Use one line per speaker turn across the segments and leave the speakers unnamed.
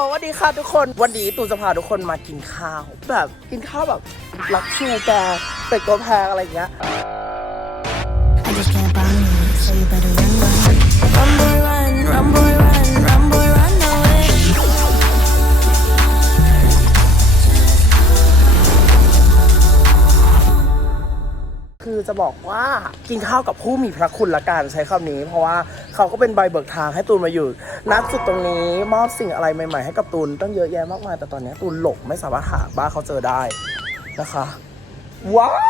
วัสดีค่ะทุกคนวันนี้ตูจะพาทุกคนมากินข้าวแบบกินข้าวแบบลักชูแกเป็ดตัวแพงอะไรอย่างเงี้ย
I just can't buy me, so you better run, run. Run, boy, run, run, boy, run, run, boy, run away.
คือจะบอกว่ากินข้าวกับผู้มีพระคุณละกันใช้คำนี้เพราะว่าเขาก็เป็นใบเบิกทางให้ตูนมาอยู่ณจุดตรงนี้มอบสิ่งอะไรใหม่ๆให้กับตูนตั้งเยอะแยะมากมายแต่ตอนนี้ตูนหลบไม่สามารถหาบ้านเขาเจอได้นะคะว้าว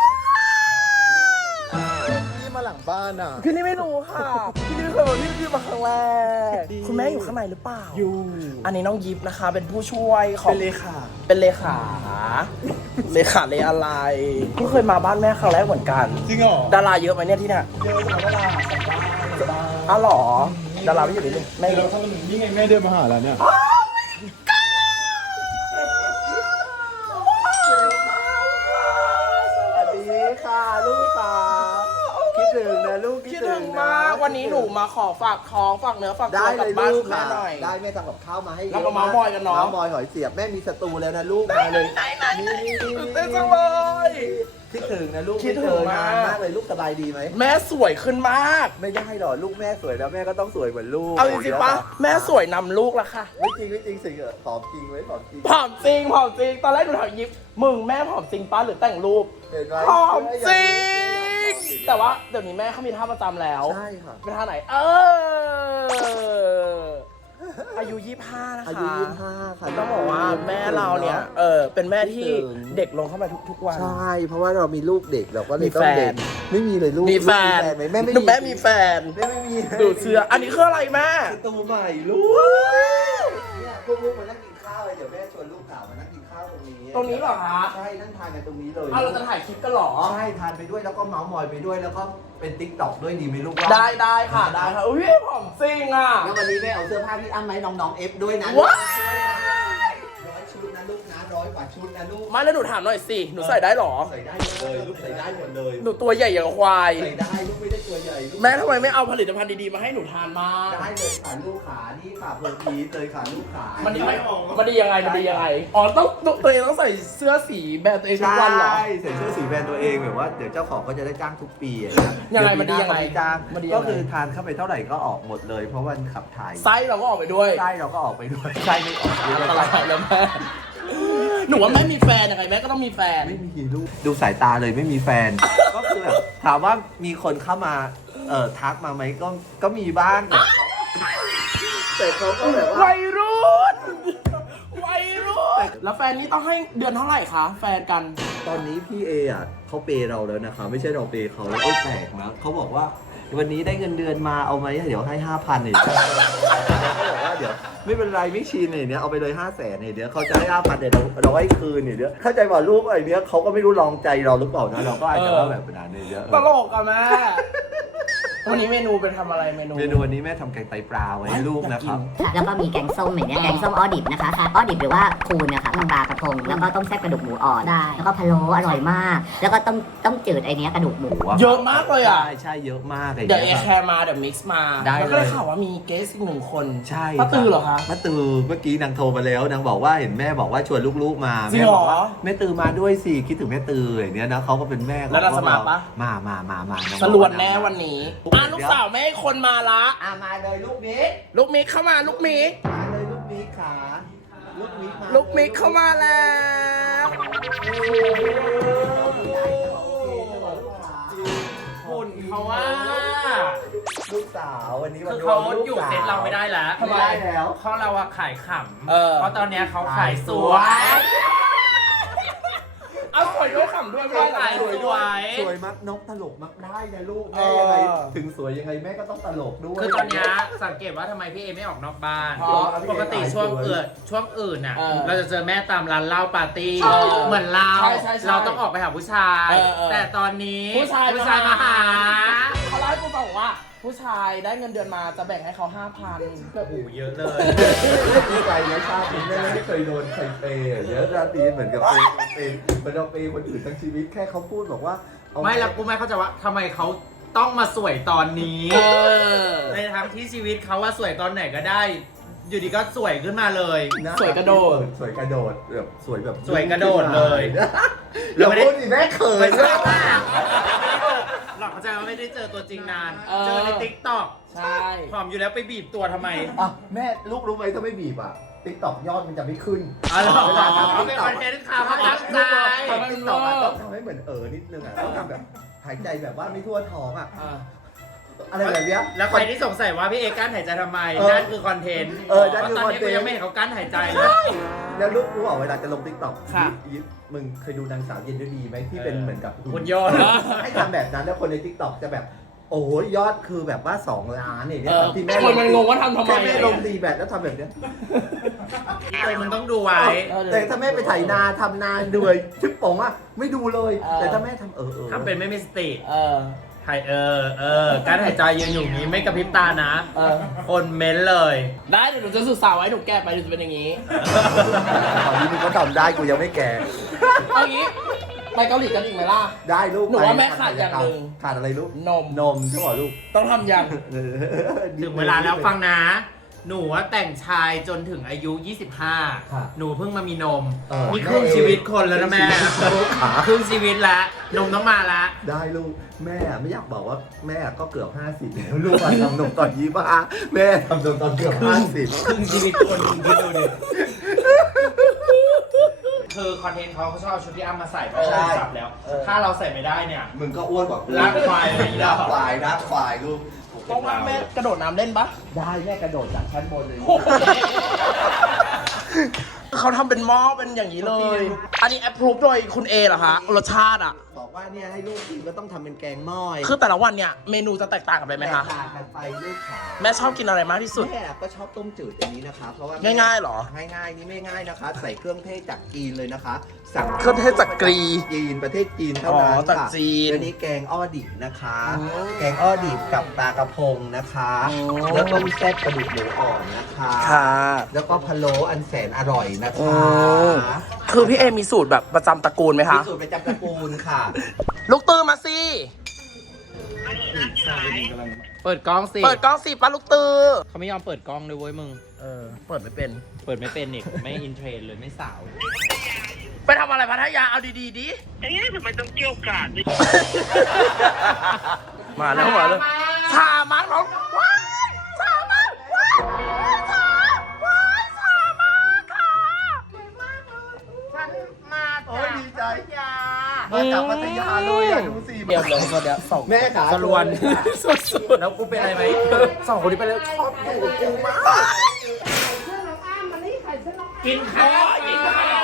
นี่มาหลังบ้านอ่ะ
ที่นี่ไม่รู้ค่ะที่นี่เคยมาที่มาครั้งแรกคุณแม่อยู่ข้างในหรือเปล่า
อยู่
อันนี้น้องยิปนะคะเป็นผู้ช่วยของ
เป็นเลขา
เป็นเลขาเลขาเลอะไรเพิ่งเคยมาบ้านแม่ครั้งแรกเหมือนกัน
จริงเหรอ
ดาราเยอะไหมเนี่ยที่เนี่ย
เยอะจังเลย
อ้าวเหรอดาราไม่อยู่นิดนึงแม่
เดี๋ยวเขานี่ไงแม่เดินมาหาแล้วเนี่ยสวัสดีค่ะลูกค่ะคิดถึงนะลูก
คิดถึงมากวันนี้หนูมาขอฝากท้องฝากเนื้อฝากตัวกลับบ้านแม่หน่อย
ได้แม่ทำกับข้าวมาให้
แล้วก็เมาส์มอยกันเนาะ
เมาส์มอยหอยเสียบแม่มีสตูแล้วนะลูกมาเลยนี่
ตื่นเต้นจังเลย
คิดถึงนะลูก
คิดถึง
ไม่เจอนาน
มาก
มากเลยลูกสบายดีไหม
แม่สวยขึ้นมาก
ไม่ได้หรอกลูกแม่สวยแล้วแม่ก็ต้องสวยเหมือนลูก
เอาจริงๆปะแม่สวยนำลูกละค่ะ
ไม่จริงไม่จริงสิผอมจริงไว้ผอมจริง
ผอมจริงผอมจริงตอนแรกหนูถามยิปมึงแม่ผอมจริงป้าหรือแต่งรูป
เห็นไหม
ผอมจริงแต่ว่าเดี๋ยวนี้แม่เขามีท่าประจำแล้ว
ใช่ค่ะ
เป็นท่าไหนอายุ 25 นะคะ
อายุ25ค่ะ
ต้องบอกว่าแม่เราเนี่ยเป็นแม่ที่เด็กลงเข้ามาทุกๆวัน
ใช่เพราะว่าเรามีลูกเด็กเราก็เลย
มี
ต้องเด็ก
แฟน
ไม่มีเลยลูก
มีแฟน
ไหมแม่ไม่
หนูแม่มีแฟน
แม่ไม่มี
ดูเชื่ออันนี้คืออะไรแม่
สตูใหม่ลูกเนี่ยพวกลูกมานั่งกินข้าวเลยเดี๋ยวแม่ชวนลูกสาวมานั่งกินข้าวตรงนี้
ตรงนี้เหรอคะ
ใช่นั่งทานกันตรงนี้เลย
เอาเราจะถ่ายคลิปกันเหรอ
ใช่ทานไปด้วยแล้วก็เมาส์มอยไปด้วยแล้วก็เป็นติ๊กต็อกด้วยดีไหมลูกว่า
ได้ค่ะได้ค่ะอุ้ยผอมจริงอ่ะ
แล้ววันนี้แม่เอาเสื้อผ้าพี่อ้ำไหมน้องๆเอฟด้วยนะ
ว้า
100 ชุดนะลูกนะ100 กว่าชุดนะลูก
ไม่แล้วหนูถามหน่อยสิหนูใส่ได้เหรอ
ใส่ได้หมดเลยลูกใส่ได้หมดเลย
หนูตัวใหญ่อย่างควาย
ใส่ได้ลูกไม่ได้ตัวใหญ่ลูก
แม่ทำไมไม่เอาผลิตภัณฑ์ดีๆมาให้หนูทานมาง
ได้เลยขาลูกขานี่ขาโปรตีนเลยขาลูกขา
มันดียังไงอ๋อต้องตัวเองต้องใส่เสื้อสีแบรนด์ตัวเองทุกวันเหรอ
ใช่ใส่เสื้อสีแบรนด์ตัวเองแบบว่าเดี๋ยวเจ้าของก็จะได้จ้างทุกปีอะ
ยังไง
เว
มันดียังไง
ปีหาเขาจ้าง
มันดียังไง
ก็คือทานเข้าไปเท่าไหร่ก็ออกหมดเลย เพราะมันขับถ่าย
ไส้เราก็ออกไปด้วย
ไส้เราก็ออกไปด้วยไส้ไม่ออก
อันตรายแล้วแม่หนูว่าแม่มีแฟนยังไงแม่ก็ต้องมีแฟน
ไม่มีลูกดูสายตาเลยไม่มีแฟน ก็คือแบบถามว่ามีคนเข้ามาทักมาไหมก็มีบ้างแต่เขาก็แบบว่า
วัยรุ่นแล้วแฟนนี่ต้องให้เดือนเท่าไหร่คะแฟนกัน
ตอนนี้พี่เออ่ะเขาเปย์เราแล้วนะคะไม่ใช่เราเปย์เขาแล้วก็แปลกนะเขาบอกว่าวันนี้ได้เงินเดือนมาเอาไหมเดี๋ยวให้ 5,000เนี่ยเขาบอกว่าเดี๋ยวไม่เป็นไรไม่ชินเนี่ยเอาไปเลย500,000เนี่ยเดี๋ยวเขาจะให้ 5,000เนี่ยเราให้คืนเนี่ยเดี๋ยวเข้าใจว่าลูกอะไรเนี้ยเขาก็ไม่รู้ลองใจเราหรือเปล่านะเราก็อาจจะว่าแบบนั้นเนี่ยเดี๋ยว
ตลกอะแม่วันนี้เมนูเป็นทำอะไรเมนู
วันนี้แม่ทำแกงไตปลาไว้ให้ลูกนะครับ
ค่ะแล้วก็มีแกงส้มอย่างเงี้ยแกงส้มอ้อดิบนะคะอ้อดิบหรือว่าคูนนะคะกับปลากระพงแล้วก็ต้มแซ่บกระดูกหมูอ่อนได้แล้วก็พะโล้อร่อยมาก แล้วก็ต้มจืดไอเนี้ยกระดูกหมู
เยอะมากเลยอ่ะ
ใช่เยอะมากเลย
เดี๋ยวเอแคร์มาเดี๋ยวมิกซ์มา
ได้
แล้วก็
เลย
ได้ข่าวว่ามีเกสอีกหนึ่งคน
ใช่
ป้าตือเหรอคะ
ป้าตือเมื่อกี้นางโทรมาแล้วนางบอกว่าเห็นแม่บอกว่าชวนลูกๆมา
จริง
แม่
เหรอ
บอกว่าแม่ตือมาด้วยสิคิดถึงแม่ตืออย่างเนี้ยนะเขาก็เป็นแม่
แล้วเราจะมาปะ
มาน้อง
สลวนแน่วันนี้ลูกสาวแม่คนมาละ
มาเลยลูกมิก
ลูกมิกเข้ามาลูกมิก
มาเลยลูกมิกขาลูกมิกมา
ลูกมิกเข้ามาแล้ว
คุณเขาว่า
ลูกสาววันนี้วัน
คือเขา
ลูก
อยู่
สาว
เซตเราไม่ได้แล้ว
ไม่ได้แล้ว
เพราะเราอะขายข
เออ
ำเพราะตอนเนี้ยเขาขายสวย
เอาสวยด้วยขำด้วยไม่ได้เหรอ
สวย
สวยมักนกตลกมักได้นะลูก
เอ
แม่
อ
ยังไงถึงสวยยังไงแม่ก็ต้องตลกด้วย
คือตอนเนี้ยสังเกตว่าทำไมพี่เอไม่ออกนอกบ้าน
เพราะ
ปกติช่วงอื่นน่ะ
เออ
เราจะเจอแม่ตามร้านเหล้าปาร์ตี้
เออ
เหมือนเรา
ใช่
เราต้องออกไปหาผู้ชาย
เออ
แต่ตอนนี้
ผู้ชาย
มาหา
เขาเล่าให้กูฟังบอกว่า ผู้ชายได้เงินเดือนมาจะแบ่งให้เขา 5,000
โอ้โหเยอะเลย
ดีใจนะชาตินี้แม่ไม่เคยโดนใครเปย์เยอะราตรีเหมือนกับเปย์เหมือนเราเปย์คนอื่นทั้งชีวิตแค่เขาพูดบอกว่าเอา
ไม่แล้วกูไม่เข้าใจว่าทำไมเขาต้องมาสวยตอนนี้ ในทั้งที่ชีวิตเขาว่าสวยตอนไหนก็ได้อยู่ดีก็สวยขึ้นมาเลย
สวยกระโดด
สวยกระโดดแบบสวยแบบ
สวยกระโดดเลย
เราไม่ได้แม่เขินด้วย
หลอกเข้าใจว่าไม่ได้เจอตัวจริงนาน
เออ
เจอในติ๊กต็อก
ใช่
ผอมอยู่แล้วไปบีบตัวทำไม
อ่ะแม่ลูกรู้ไหมถ้าไม่บีบอ่ะติ๊กต็อกยอดมันจะไม่ขึ้น
อ๋อเหรอ
เวลาทำ
เป็นคอนเทนต์ข่าวเขาตั้งใจ
ทำติ๊กต็อกต้องทำให้เหมือนนิดนึงอ่ะต้องทำแบบหายใจแบบว่าไม่ทั่วท้องอ่ะอะไรแบบเนี้ย
แล้วใครที่สงสัยว่าพี่เอกั้นหายใจทำไม
เออ
นั่นคือคอนเทนต์
นั่นคือ
ตอนนี้
คอนเทนต์
กูยังไม่เห็นเขากั้นหายใจเลย
แล้วลูกรู้เปล่าเวลาจะลงติ๊กต็อก
ค่ะ
มึงเคยดูนางสาวเย็นดีไหมที่เป็นเหมือนกับ
คุณโยน
ให้ทำแบบนั้นแล้วคนในติ๊กต็อกจะแบบโอ้โหยอดคือแบบว่า2 ล้านเนี่ย
เออ
ที่แม่
คนมันงงว่าทำทำไม
แค่แม่ลงดีแบบแล้วทำแบบเนี้ย
มึงต้องดูไว้
แต่ถ้าแม่ไปไถนาทำนาด้วยชิปป๋องอ่ะไม่ดูเลย แต่ถ้าแม่ทำ
ถ้าเป็นไม่มีสติ
เออ
หายการหายใจยืนอยู่อย่างนี้ไม่กระพริบตานะ
เออ
คนเม้นเลย
ได้เดี๋ยวหนูจะศึกษาไว้หนูแก้ไปหนูจะเป็นอย่างนี้
ตอนนี้มึงก็ทำได้กูยังไม่แก่
เอางี้ไปเกาหลีกันอีกไหมล่ะ
ได้ลูก
หนูว่า
ไป
แม่ขาดอย่างหนึ่ง
ขาดอะไรลูก
นม
นมใช่ป่ะลูก
ต้องทำยัง
ถึงเวลาแล้วฟังนะ หนูว่าแต่งชายจนถึงอายุ
ค่ะ
25 หนูเพิ่งมามีนม
เออ
นี่ครึ่งชีวิตคนแล้วนะแม่
ขา
ครึ่งชีวิตละนมต้องมาละ
ได้ลูกแม่ไม่อยากบอกว่าแม่ก็เกือบ50แล้วลูกอะทำนมตอน25แม่ทำนมตอนเกือบ50
ครึ่งชีวิตคนคิดดูดิ คือคอนเทนต์เขาชอบเอาชุดที่อ้ำมาใส่เพราะเขาจับแล้ว ถ้าเราใส่ไม่ได้เนี่ย
มึงก็อ้วนกว่ากู
ลากควายอะไรอย่างเงี้ย
ลากควายลูก
ว่างๆแม่กระโดดน้ำเล่นปะ
ได้แม่กระโดดจากชั้นบนเลย
เขาทำเป็นหม้อเป็นอย่างนี้เลย อันนี้แอปพรูฟโดยคุณเอเหรอคะรสชาติอ่ะ
บอกว่าเนี่ยให้ลูกกินก็ต้องทำเป็นแกงหม้อ
คือแต่ละวันเนี่ยเมนูจะแตกต่างกันไปไหมคะ
แตกต่างกันไปลูกขา
แม่ชอบกินอะไรมากที่สุด
แม่ก็ชอบต้มจืดอันนี้นะคะเพราะว่า
ง่ายๆเหรอ
ง่ายๆนี่ไม่ง่ายนะคะ ใส่เครื่องเทศจากจีนเลยนะคะสั่ง
เครื่องเทศจากกรี
จีนประเทศจีนเท่านั้น
อ๋อจาก
ค่ะ
จีน
อันนี้แกงอ้อดิบนะคะ
อืม
แกงอ้อดิบกับปลากระพงนะคะ
อืม
แล้วก็มีแซ่บกระดูกหมูอ่อนนะคะ
ค่ะ
แล้วก็พะโล้อันแสนอร่อยนะ
โอ้
คะ
คือพี่เอมีสูตรแบบประจำตระกูลไหม
มี
คะ
สูตรประจำตระกูลค่ะ
ลูกตื้อมาสิ
เปิดกล้องสิ
เปิดกล้องสิป้าลูกตื้อ
เขาไม่ยอมเปิดกล้องเลยเว้ยมึง
เปิดไม่เป็น
เปิดไม่เป็นอีก ไม่อินเทรนเลยไม่สาว
ไปทำอะไรพัทยาเอาดีๆดิ
เอ๊ะทำไมต้องเกี่ยวกาดด้วย
มาแล้วมาแล้วชามาแล้วว้ายชามาว้ายชาว้ายชามาค่ะ
ฉันมา
โอ้ยดีใจมาจากพัทยาเลยอะดูสิ
เดี๋ยวเลยคนเดียวสอง
แม่ขา
สลวน
สุดๆแล้วกูเป็นอะไรไหมสองคนนี้ไปเลยชอบอยู่กับกูมาก
กินข้าวกินข้าว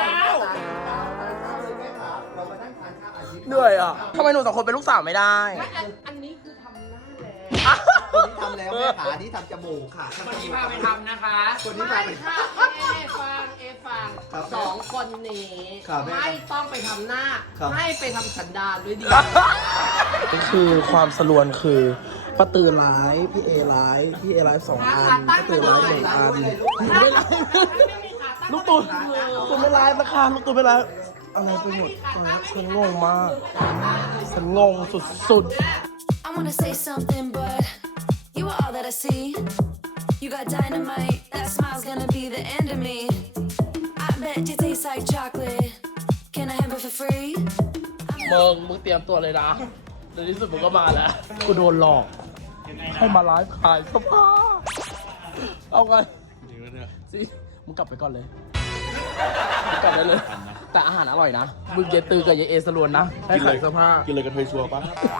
เหนื่อยอ่ะทำไมหนูสองคนเป็นลูกสาวไม่ได้
คนนี้ทำแล้วแม่ขาที่ทำจมูกค่ะ
วันนี้พาไปทำนะคะ
คนนี้พาไป
เอฟัง
ครับ
สองคนนี้
ครับแม่
ไม่ต้องไปทำหน้า
ครับ
ให้ไปทำสันดานด้วยดี
คือความสลวนคือป้าตือร้ายพี่เอร้ายพี่เอร้าย2 อันป้าตือร้าย1 อันไม่ร้ายลูกตูนไม่ร้ายนะคะลูกตูนไม่ร้ายอะไรไปหมดฉันงงมากฉันงงสุด
I wanna say something, but you are all that I see. You got dynamite, that smile's gonna be the end of me. I bet you taste like chocolate. Can I have it for free?
มึงเตรียมตัวเลยนะในที่สุดมึงก็มาแล้วกูโดนหลอกให้มาไลฟ์ขายเสื้อผ้าเอาไงสิมึงกลับไปก่อนเลยมึงกลับได้เลย แต่อาหารอร่อยนะมึงเยตือกับเยเอสลวนนะให้ขายเสื้อผ้ากินเลยกันเทยชัวร์ปะ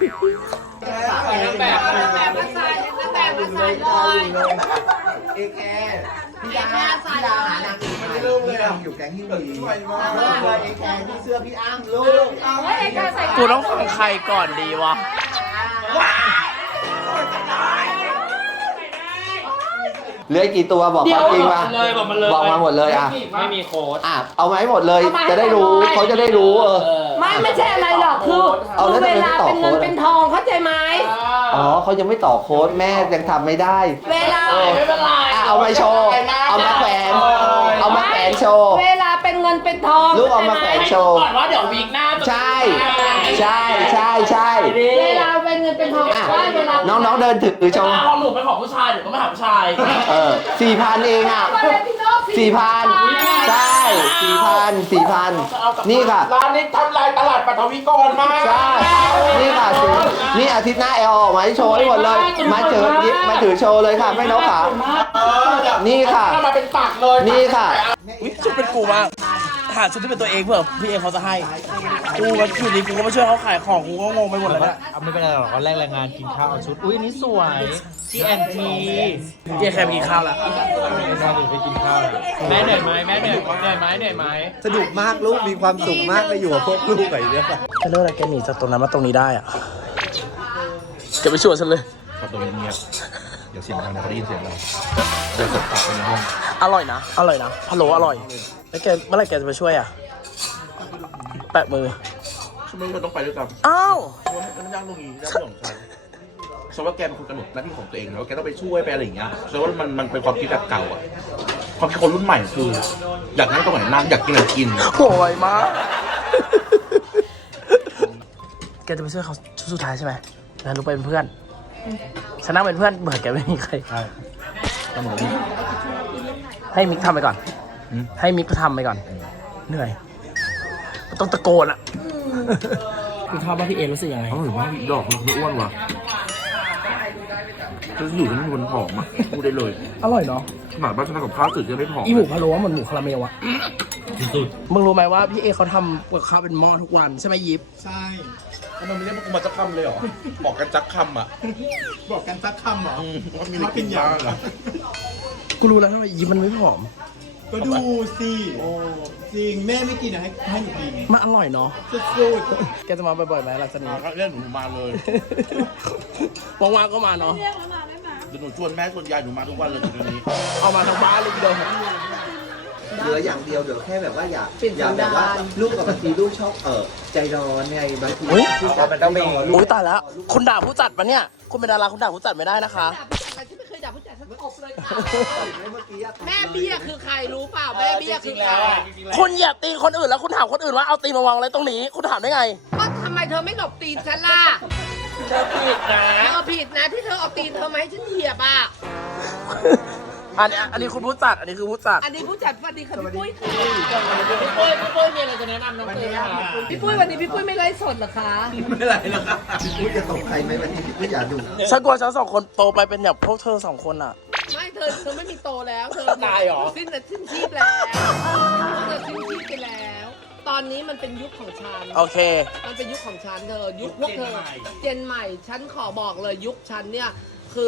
แบบมาใส่เลย
เอแคร์พี่ดาหานางเอกไม่เริ่มเลยอยู่แก๊งฮิวดีช่วยมากเอแคร์ที่เสื้อพี่อ้ำลูก
กูต้องฟังใครก่อนดีวะ
เหลือกี่ตัวบอกความจริงมา
บอกมาเลย
บอกมาหมดเลยอ่ะ
ไม่มีโค้ด
อ่ะเอามาให้หมดเลยจะได้รู้เขาจะได้รู้
ไม่ใช่อะไรหรอกคือ
เอาแล้ว
เว
ทำไมไม่
ลา
ต่อ
เป็นเงิน
โค้ด
เป็นทองเข้าใจไหม
อ๋อเขายังไม่ต่อโค้ดแม่ยังทำไม่ได้
เวลา
เอามาโชว์เอามาแขวนเอามาแขวนโชว์
เวลาเป็นเงินเป็นทอง
ลูกเอามาแฝงโชว์
ก่อนว่าเดี๋ยววีคหน้าจะ
ใช่ ใช่ใช่ใช่
เวลาเป็นเงินเป็นทอง
อ่ะ
ว่าเวลา
น้องๆเดินถือโชว์
ของหนูเป็นของผู้ชายเดี๋ยวก็มาหาผู้ชาย
4,000 เองอ่ะ 4,000 ใช่ 4,000 นี่ค่ะ
ร้านนี้ทำลายตลาดปัทวีกรมาก
ใช่ นี่ค่ะนี่อาทิตย์หน้าแอลออกมาให้โชว์ให้หมดเลย มาถือโชว์เลยค่ะแม่นกขานี่ค่ะ
มาเป็นตักเลย
นี่ค่ะ
อุ๊ยชุดเป็นกูมากหาชุดที่เป็นตัวเองเผื่อพี่เอเขาจะให้ กูมาอยู่ดีกูก็มาช่วยเขาขายของกูก็งงไปหมดแล้วเนี่ย
ไม่เป็นไรหรอกเขาแลกแรงงานกินข้าวเอาชุด อุ้ยอันนี้สวย TNT
เจแคมกินข้าวแล้ว
ไม่ใช่ไปกินข้าวแม่เหนื่อยไหมแม่เหนื่อยไหม
สนุกมากลูกมีความสุขมากไปอยู่กับพวกลูกไอ้เนี่ย
จะเลิกอะไรแกหนีจากตรงนั้นมาตรงนี้ได้อะแกไปชวนฉันเลย
ขอตัวเงียบเดี๋ยวเสียงดังนะเขาได้ยินเสียงเราเดี๋ยวกดปากไปในห้อง
อร่อยนะพะโล้อร่อย แล้วแกเมื่อไหร่แกจะมาช่วยอ่ะ แปะมือ
ฉันไม่ต้องไปด้วยกัน
อ้าว
เพราะว่ามันยากตรงนี้หน้าที่ของฉันฉันว่าแกเป็นคนกำหนดหน้าที่ของตัวเองแล้วแกต้องไปช่วยไปอะไรอย่างเงี้ยฉันว่ามันเป็นความคิดแบบเก่าอ่ะความคิดคนรุ่นใหม่คือ อยากนั่งตรงไหนนั่งอยากกินอะไรกิน
โหยมาก แกจะไปช่วยเขาชุดสุดท้ายใช่ไหมแล้วรู้ไปเป็นเพื่อน ฉันนั่งเป็นเพื่อนเบื่อแกไม่มีใคร
ใช่ตำรวจนี่
ให้มิกทำไปก่อน ให้มิกทำไปก่อน เหนื่อย ต้องตะโกนอ่ะ คุณชอบว่าพี่เอรู้สึกยังไง
อร่อยมากดอกมันไม่อ้วนว่ะฉันอยู่ฉันเป็นคนผอมอ่ะพูดได้เลย
อร่อยเนาะ
ขนาดบ้านฉันทำกับข้าวตื่นจะไม่ผอม
อีหมูพะโล้เหมือนหมูคาราเมลอะ
สุด
มึงรู้ไหมว่าพี่เอเขาทำกับข้าวเป็นหม้อทุกวันใช่ไหมยิป
ใช่ทำไมไม่เรียกพวกกูมาจักคำเลยเหรอบอกกันจักคำอ่ะ
บอกกันสักคำเหรอ
ว่ามีอะไรกินบ้างอ่ะ
กูรู้แล้วทำไมยิปมันไม่ผอม
ก็ดูสิจริงแม่ไม่กินอะให้หนูกิน
มันอร่อยเนาะ
สุด
แกจะมาบ่อยๆไหมหลังจากนี้
ก็เรียกหนูมาเลย
ว่างๆก็มาเนาะ
เดี๋ยวหนูชวนแม่ชวนยายหนูมาทุกวันเลยทีนี้
เอามาทั้งบ้านเลยทีเดียว
เหลืออย่างเดียวเดี๋ยวแค่แบบว่าอยากแบบว่าลูกกับบางทีลูกชอบใจร้อนไงบางทีมันต้องมี
โอ้ยตายแล้ว คุณด่าผู้จัดปะเนี่ย คุณเป็นดาราคุณด่าผู้จัดไม่ได้นะคะ
ด่าผู้จัดอะไรที่ไม่เคยด่าผู้จัดฉันตบเลยค่ะแม่เบี้ยคือใครรู้เปล่าแม่เบี้ยคือใคร
คุณอย่าตีคนอื่นแล้วคุณถามคนอื่นว่าเอาตีนมาวางอะไรตรงนี้ คุณถามได้ไง
ก็ทำไมเธอไม่หลบตีนฉันล่ะ
เธอผิดนะ
เธอผิดนะที่เธอเอาตีนเธอมาให้ฉันเหยียบอ่ะ
อันนี้คุณผู้จัด อันนี้คือผู้จัด
อันนี้ผู้จัดสวัสดีค่ะพี่ปุ้ยค่ะ
พี่ปุ้ยมีอะไรจะแนะนำน้องเตยค่ะ
พี่ปุ้ยวันนี้พี่ปุ้ยไม่ไลฟ์สดเหรอคะ
ไม่ไรหรอกค่ะ
พูดจะตกใครไหมวันนี้พี่อยากดู
ฉันกลัวฉันสองคนโตไปเป็นแบบพวกเธอสองคนอ่ะ
ไม่เธอไม่มีโตแล้วเธอ
ตายเหรอ
สิ้นชีพแล้วเธอสิ้นชีพไปแล้ว ตอนนี้มันเป็นยุคของฉัน
โอเค
มันเป็นยุคของฉันเธอ ยุคพวกเธอ เจนใหม่ ฉันขอบอกเลยยุคฉันเนี่ย คือ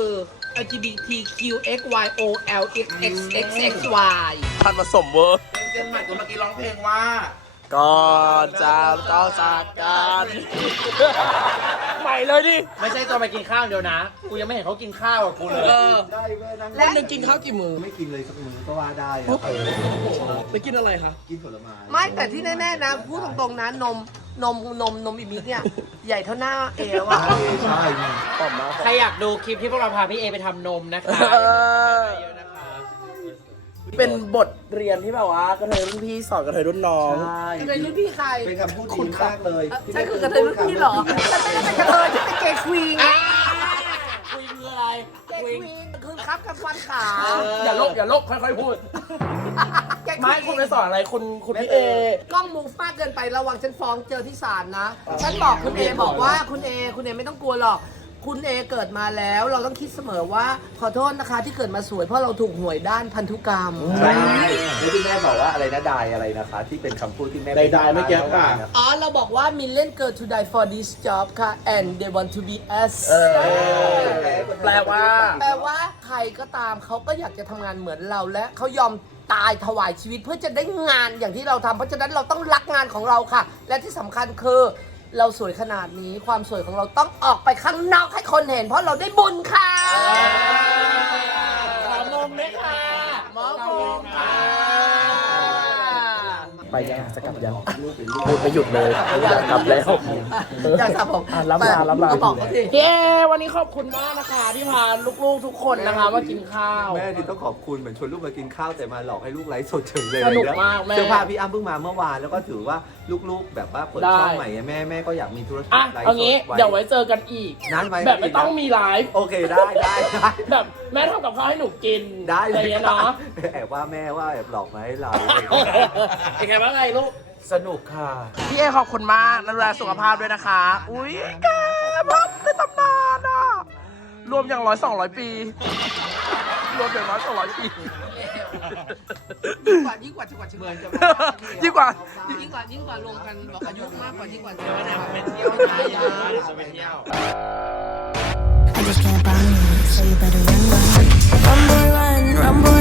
LGBTQXYOLXXXY
พันผสมเวอร์
เจนใหม่ตัวเมื่อกี้ร้องเพลงว่า
ก่อนจะต้องจากกันใหม่เลยดิ
ไม่ใช่ตัวไปกินข้าวเดียวนะ กูยังไม่เห็นเขากินข้าวกับกูเลย
แล้วนึงกินข้าวกี่มือ
ไม่กินเลยสักมื้อก็ว่าได้อะ
ไปกินอะไรคะ
กินผลไม้
ไม่แต่ที่แน่ๆนะพูดตรงๆนะนมอีมิกเนี่ย ใหญ่เท่าหน้าเอวอะ
ใช่
หอมมาก
ใครอยากดูคลิปที่พวกเราพาพี่เอไปทำนมนะคะ
เออ
เยอะนะคะ
เป็นบทเรียนที่แบบว่ากระเทยรุ่นพี่สอนกระเทยรุ่นน้อง
กระเทยรุ่นพี่ใคร
เป็นคำพูดดีมากเลย
ฉันคือกระเทยรุ่นพี่เหรอฉันไม่ได้เป็นกระเทยฉันเป็นเกย์ควีน
คุยคืออะไร
เกย์ควีนคือครับกับฟันขา
อย่าลบค่อยๆพูด
เกย์
ไม่คุณไปสอนอะไรคุณพี่เอก
ล้องมูฟมากเกินไประวังฉันฟ้องเจอที่ศาลนะ ฉันบอกคุณเอบอกว่าคุณเอไม่ต้องกลัวหรอก คุณเอเกิดมาแล้วเราต้องคิดเสมอว่าขอโทษนะคะที่เกิดมาสวยเพราะเราถูกหวยด้านพันธุกรรม
ใช่แล้วที่แม่บอกว่าอะไรนะดายอะไรนะคะ ที่เป็นคำพูดที่แม่
ดายๆเมื่อกี้ป่ะ
อ๋อ เราบอกว่า million girl to die for this job ค่ะ and they want to be us
แปลว่า
แปลว่าใครก็ตามเขาก็อยากจะทำงานเหมือนเราและเขายอมตายถวายชีวิตเพื่อจะได้งานอย่างที่เราทำเพราะฉะนั้นเราต้องรักงานของเราค่ะ และที่สำคัญคือเราสวยขนาดนี้ความสวยของเราต้องออกไปข้างนอกให้คนเห็น เพราะเราได้บุญค่ะ
ขอนมไหมค่ะ
หมอคงค่ะ
ไปยังจะกลับยังพูดไม่หยุดเลยอยากกลับแล้ว
อยากครับผม
รับลา
ก็บอกเขาสิ
พี่เอวันนี้ขอบคุณมากนะคะ ที่พาลูกๆทุกคนนะคะมากินข้าว
แม่ที่ต้องขอบคุณเหมือนชวนลูกมากินข้าวแต่มาหลอกให้ลูกไลฟ์สดเฉยเลย
สนุกมากแม่
เสื้อผ้าพี่อ้ำเพิ่งมาเมื่อวานแล้วก็ถือว่าลูกๆ แบบว่าเปิดช่องใหม่แม่ก็อยากมีธุรกิจ
อ่ะ
ไลฟ์ส
เอางี้
ด
เดี๋ยวไว้เจอกันอีก
นั้นไหม
แบบไม่ต้องมีไลฟ์
โอเคได้
แบบแม่ทำกับข้าวให้หนูกิน
ได้
อะไรอย่างเงี้ยเนาะ
แอบว่าแม่ว่าแอบหลอกมาให้เรา
เป็นไงบ้างไงลูก
สนุกค่ะ
พี่เอขอบคุณมากดูแลสุขภาพด้วยนะคะ อุ้ยแกบ้าในตำนานอ่ะ รวมอย่าง100-200 ปี รวมอย่าง100-200 ปี
ยิ่งกว่าเหมือนจะ
ยิ่งกว่า
ยิ่งกว่ารวมกันบอกอายุมากกว่ายิ่งกว่า
ไปเที่ยวไปเที่ยว
I just can't buy me, so you better run, run. Run, boy, run, run, boy,